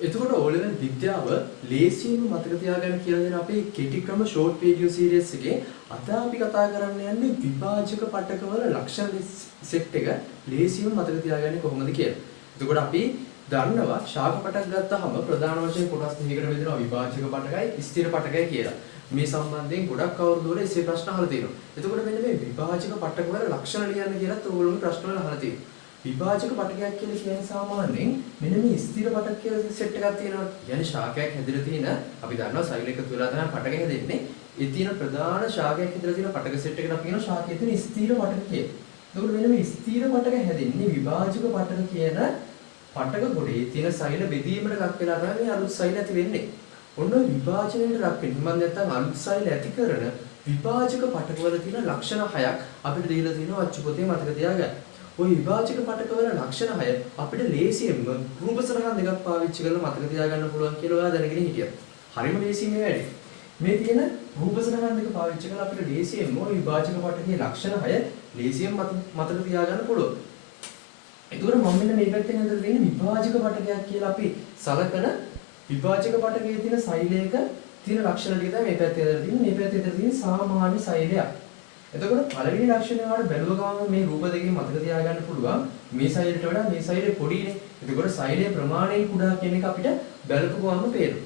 එතකොට O level විද්‍යාව ලේසියෙන්ම මතක තියාගන්න කියලා දෙන අපේ කෙටි ක්‍රම ෂෝට් වීඩියෝ සීරීස් එකේ අද අපි කතා කරන්න යන්නේ විභාජක පටකවල ලක්ෂණ සෙට් එක ලේසියෙන්ම මතක තියාගන්නේ කොහොමද කියලා. එතකොට අපි දන්නවා ශාක පටක් ගත්තාම ප්‍රධාන වශයෙන් කොටස් දෙකකට බෙදෙනවා විභාජක පටකයි ස්ථිර පටකයි කියලා. මේ සම්බන්ධයෙන් ගොඩක් අවුරුදු වල ඉස්සේ ප්‍රශ්න අහලා තියෙනවා. එතකොට මෙන්න මේ විභාජක පටකවල ලක්ෂණ ලියන්න කියලාත් ඕගොල්ලෝ ප්‍රශ්න වල අහලා තියෙනවා. විභාජක පටකයක් කියලා කියන්නේ සාමාන්‍යයෙන් මෙන්න මේ ස්ථිර පටක කියලා සෙට් එකක් තියෙනවා. يعني ශාකයක් හැදලා තියෙන අපි දන්නවා සෛල එකතු වෙලා තමයි පටක හැදෙන්නේ. ඒ තියෙන ප්‍රධාන ශාකයක් හැදලා තියෙන පටක සෙට් එකට අපි කියනවා ශාකයේ තියෙන ස්ථිර පටක කියලා. එතකොට මෙන්න මේ ස්ථිර පටක හැදෙන්නේ විභාජක පටක කියන පටක ගොඩේ තියෙන සෛල බෙදීමට ලක් වෙලා තමයි මේ අලුත් සෛල ඇති වෙන්නේ. ඔන්න විභාජනයට ලක් වෙන්නේ මම නැත්තම් අලුත් සෛල ඇති කරන විභාජක පටකවල තියෙන ලක්ෂණ 6ක් අපිට දීලා තියෙනවා අච්චු පොතේ මතක තියාගන්න. ওই විභාජක පටකවල ලක්ෂණ 6 අපිට ලේසියෙන්ම රූප සරහන් දෙකක් පාවිච්චි කරලා මතක තියාගන්න පුළුවන් කියලා ඔයා දැනගෙන හිටියා. හරිම ලේසියි මේ වැඩේ. මේ තියෙන රූප සරහන් දෙක පාවිච්චි කරලා අපිට ලේසියෙන්ම ওই විභාජක පටකයේ ලක්ෂණ 6 ලේසියෙන් මතක තියාගන්න පුළුවන්. ඒකෝර මම මෙන්න මේ පැත්තෙන් හදලා තියෙන විභාජක පටකයක් කියලා අපි සලකන විභාජක පටකයේ තියෙන සෛලයක තියෙන ලක්ෂණ ටික තමයි මේ පැත්තේ හදලා තියෙන්නේ. මේ පැත්තේ හදලා තියෙන්නේ සාමාන්‍ය සෛලයක්. එතකොට පළවෙනි ලක්ෂණය වල බැලුව ගමන් මේ රූප දෙකෙන් මතක තියාගන්න පුළුවන් මේ සෛලයට වඩා මේ සෛලය පොඩිනේ. එතකොට සෛලයේ ප්‍රමාණයෙන් කුඩා කියන එක අපිට බලපු ගමන් පේනවා.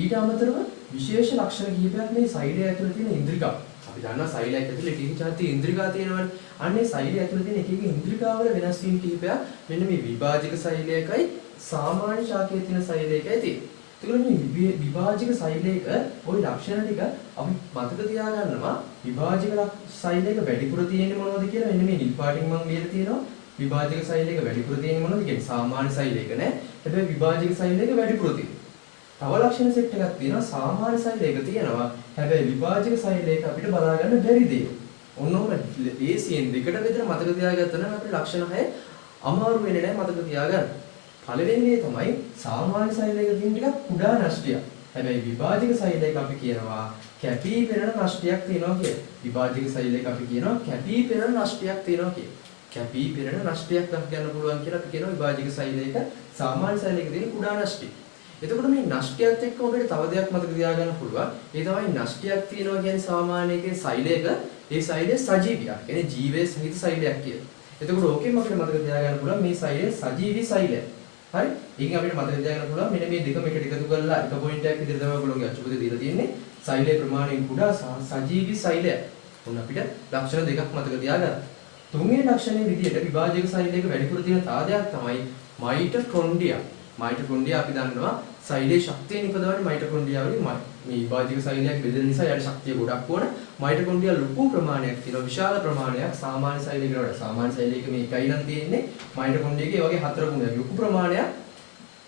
ඊට අමතරව විශේෂ ලක්ෂණ කිහිපයක් මේ සෛලය ඇතුළේ තියෙන ඉන්ද්‍රිකා. අපි දන්නවා සෛලයක් ඇතුළේ එක එක જાති ඉන්ද්‍රිකා තියෙනවානේ. අන්නේ සෛලය ඇතුළේ තියෙන එක එක ඉන්ද්‍රිකා වල වෙනස් වීම කිහිපයක් මෙන්න මේ විභාජක සෛලයකයි සාමාන්‍ය ශාකයේ තියෙන සෛලයකයි තියෙන්නේ. එතකොට මේ විභාජක සෛලයක ওই ලක්ෂණ ටික අපි මතක තියාගන්නවා විභාජක සෛලයක වැඩිපුර තියෙන්නේ මොනවද කියලා මෙන්න මේ නිල් පාටින් මම ලියලා තියෙනවා විභාජක සෛලයක වැඩිපුර තියෙන්නේ මොනවද කියන්නේ සාමාන්‍ය සෛලයක නෑ හැබැයි විභාජක සෛලයක වැඩිපුර තියෙනවා තව ලක්ෂණ සෙට් එකක් තියෙනවා සාමාන්‍ය සෛලයක තියෙනවා හැබැයි විභාජක සෛලයක අපිට බලා ගන්න බැරි දේ ඔන්නෝම ලේසියෙන් දෙකට බෙදලා මතක තියාගත්තා නම් අපේ ලක්ෂණ 6 අමාරු වෙන්නේ නෑ මතක තියාගන්න පළවෙනි තමයි සාමාන්‍ය සෛලයක තියෙන ටිකක් කුඩා නෂ්ටියක්. හැබැයි විභාජක සෛලයක අපි කියනවා කැපී පෙනෙන නෂ්ටියක් තියෙනවා කියලා. විභාජක සෛලයක අපි කියනවා කැපී පෙනෙන නෂ්ටියක් තියෙනවා කියලා. කැපී පෙනෙන නෂ්ටියක් දක්වන්න පුළුවන් කියලා අපි කියනවා විභාජක සෛලයක සාමාන්‍ය සෛලයක තියෙන කුඩා නෂ්ටිය. එතකොට මේ නෂ්ටියත් එක්ක ඔබට තව දෙයක් මතක තියාගන්න පුළුවන්. ඒ තමයි නෂ්ටියක් තියෙනවා කියන්නේ සාමාන්‍යයෙන් සෛලයක ඒ සෛලය සජීවියක්. කියන්නේ ජීවයේ සහිත සෛලයක් කියලා. එතකොට ඕකෙන් අපිට මතක තියාගන්න පුළුවන් මේ සෛලය සජීවී සෛලයක්. හරි ඒකෙන් අපිට මතක තියාගන්න පුළුවන් මෙන්න මේ දෙකම එකට එකතු කරලා එක පොයින්ට් එකක් විදිහට තමයි ඔයගොල්ලෝගේ අච්චුපතේ දීලා තියෙන්නේ සෛලයේ ප්‍රමාණයෙන් කුඩා සජීවී සෛලයක්. උන් අපිට ලක්ෂණ දෙකක් මතක තියාගන්න. තුන්වෙනි ලක්ෂණයේ විදිහට විභාජක සෛලයක වැඩිපුර තියෙන තාදයක් තමයි මයිටොකොන්ඩ්‍රියා. මයිටොකොන්ඩ්‍රියා අපි දන්නවා සෛලයේ ශක්තිය නිපදවන්නේ මයිටොකොන්ඩ්‍රියා වලින් මේ විභාජක සෛලයක් බෙදෙන නිසා යාට ශක්තිය ගොඩක් ඕන. මයිටොකොන්ඩ්‍රියා ලොකු ප්‍රමාණයක් තියෙනවා විශාල ප්‍රමාණයක් සාමාන්‍ය සෛලයකට වඩා. සාමාන්‍ය සෛලයක මේ එකයි නම් තියෙන්නේ මයිටොකොන්ඩ්‍රියාගේ වගේ 4 ගුණයක් ලොකු ප්‍රමාණයක්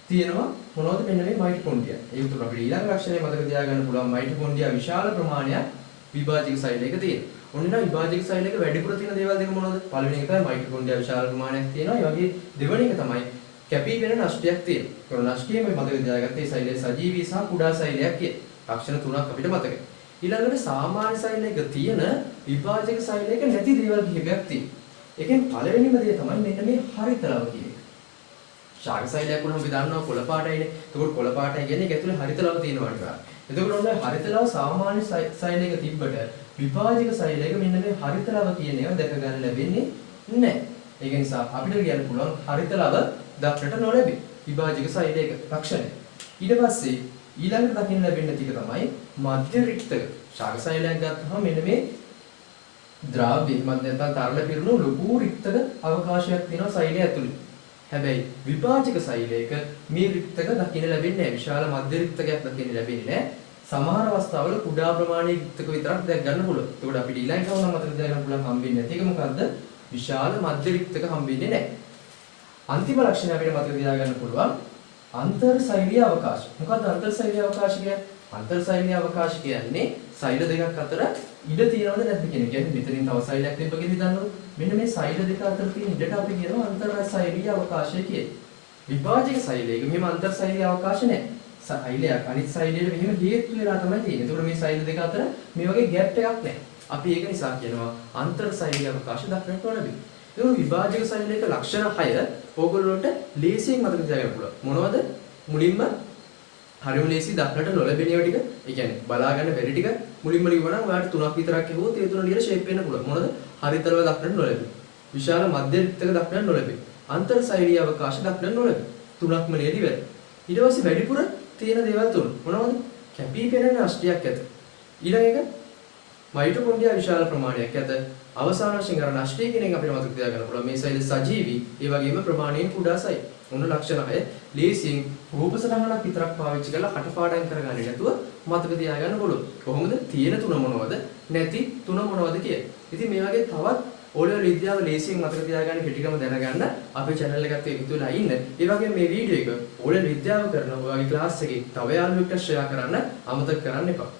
තියෙනවා මොනවද මෙන්න මේ මයිටොකොන්ඩ්‍රියා. ඒක තුන අපිට ඊළඟ ලක්ෂණය මතක තියාගන්න පුළුවන් මයිටොකොන්ඩ්‍රියා විශාල ප්‍රමාණයක් විභාජක සෛලයක තියෙනවා. ඔන්න විභාජක සෛලයක වැඩිපුර තියෙන දේවල් දෙක මොනවද? පළවෙනි එක තමයි මයිටොකොන්ඩ්‍රියා විශාල ප්‍රමාණයක් තියෙනවා. ඒ වගේ දෙවෙනි එක තමයි කැපී පෙනෙන නෂ්ටියක් තියෙනවා. ඒක නෂ්ටිය මේ මතක තියාගත්තේ සෛලයේ සජීවී සහ කුඩා සෛලයක් කියන. ලක්ෂණ තුනක් අපිට මතකයි. ඊළඟට සාමාන්‍ය සෛලයක තියෙන විභාජක සෛලයක නැති දේවල් කිහිපයක් තියෙනවා. ඒකෙන් පළවෙනිම දේ තමයි මෙන්න මේ හරිත ලව කියන එක. ශාක සෛලයක් වුණාම අපි දන්නවා කොළ පාටයිනේ. එතකොට කොළ පාටයි කියන්නේ ඒක ඇතුලේ හරිත ලව තියෙනවා නේද? එතකොට ඔන්න හරිත ලව සාමාන්‍ය සෛලයක තිබ්බට විභාජක සෛලයක මෙන්න මේ හරිත ලව කියන ඒවා දැක ගන්න ලැබෙන්නේ නැහැ. ඒක නිසා අපිට කියන්න පුළුවන් හරිත ලව දක්නට නොලැබේ. විභාජක සෛලයක ලක්ෂණය. ඊට පස්සේ ඊළඟට දකින්න ලැබෙන ටික තමයි මධ්‍ය රික්තක. ශාක සෛලයක් ගත්තහම මෙන්න මේ ද්‍රාව්‍ය මධ්‍යන්තර තරල පිරුණු ලොකු රික්තක අවකාශයක් තියෙනවා සෛලය ඇතුළේ. හැබැයි විභාජක සෛලයක මේ රික්තක දකින්න ලැබෙන්නේ නැහැ. විශාල මධ්‍ය රික්තකයක් දකින්න ලැබෙන්නේ නැහැ. සමහර අවස්ථාවල කුඩා ප්‍රමාණයේ රික්තක විතරක් දැක් ගන්න පුළුවන්. ඒකට අපිට ඊළඟ කවුනම් මතක තියාගන්න පුළුවන් හම්බෙන්නේ නැති එක මොකද්ද? විශාල මධ්‍ය රික්තක හම්බෙන්නේ නැහැ. අන්තිම ලක්ෂණය අපිට මතක තියාගන්න පුළුවන් අන්තර් සෛලීය අවකාශ. මොකක්ද අන්තර් සෛලීය අවකාශ කියන්නේ? අන්තර් සෛලීය අවකාශ කියන්නේ සෛල දෙකක් අතර ඉඩ තියෙනවද නැද්ද කියන එක. කියන්නේ මෙතනින් තව සෛලයක් තිබ්බ කියලා හිතන්නකො. මෙන්න මේ සෛල දෙක අතර තියෙන ඉඩට අපි කියනවා අන්තර් සෛලීය අවකාශය කියලා. විභාජක සෛලයක මෙහෙම අන්තර් සෛලීය අවකාශ නැහැ. සෛලයක් අනිත් සෛලයට මෙහෙම හේතු වෙලා තමයි තියෙන්නේ. ඒකට මේ සෛල දෙක අතර මේ වගේ ગેප් එකක් නැහැ. අපි ඒක නිසා කියනවා අන්තර් සෛලීය අවකාශ දක්වන්නට ඕනේ. ඒක විභාජක සෛලයක ලක්ෂණ 6 ඕගොල්ලන්ට ලේසියෙන් මතක තියාගන්න පුළුවන්. මොනවද? මුලින්ම හරිම ලේසි දක්නට නොලැබෙන ඒවා ටික, ඒ කියන්නේ බලා ගන්න බැරි ටික මුලින්ම ලියුවා නම් ඔයාලට 3ක් විතරක් ඇහුවොත් ඒ 3 ලියලා ෂේප් වෙන්න පුළුවන්. මොනවද? හරිතලව දක්නට නොලැබෙන. විශාල මධ්‍යරික්තක දක්නට නොලැබෙන. අන්තර් ශෛලීය අවකාශ දක්නට නොලැබෙන. 3ක්ම ලියලි වෙයි. ඊට පස්සේ වැඩිපුර තියෙන දේවල් තුන. මොනවද? කැපී පෙනෙන අෂ්ටියක් ඇත. ඊළඟ එක මයිටොකොන්ඩ්‍රියා විශාල ප්‍රමාණයක් ඇත. අවසාන වශයෙන් අර නෂ්ටි කියන එක අපිට මතක තියාගන්න පුළුවන්. මේ සෛල සජීවී, ඒ වගේම ප්‍රමාණයෙන් කුඩා සෛල. මොන ලක්ෂණ හය ලේසියෙන් රූප සටහනක් විතරක් පාවිච්චි කරලා කටපාඩම් කරගන්නේ නැතුව මතක තියාගන්න පුළුවන්. කොහොමද? තියෙන තුන මොනවද? නැති තුන මොනවද කියලා. ඉතින් මේ වගේ තවත් ඕලෙවල් විද්‍යාව ලේසියෙන් මතක තියාගන්න කෙටිකම දැනගන්න අපේ channel එකත් එක්ක එකතු වෙලා ඉන්න. ඒ වගේම මේ වීඩියෝ එක ඕලෙවල් විද්‍යාව කරන ඔයගේ ක්ලාස් එකේ තව යාළුවෙක්ට share කරන්න අමතක කරන්න එපා.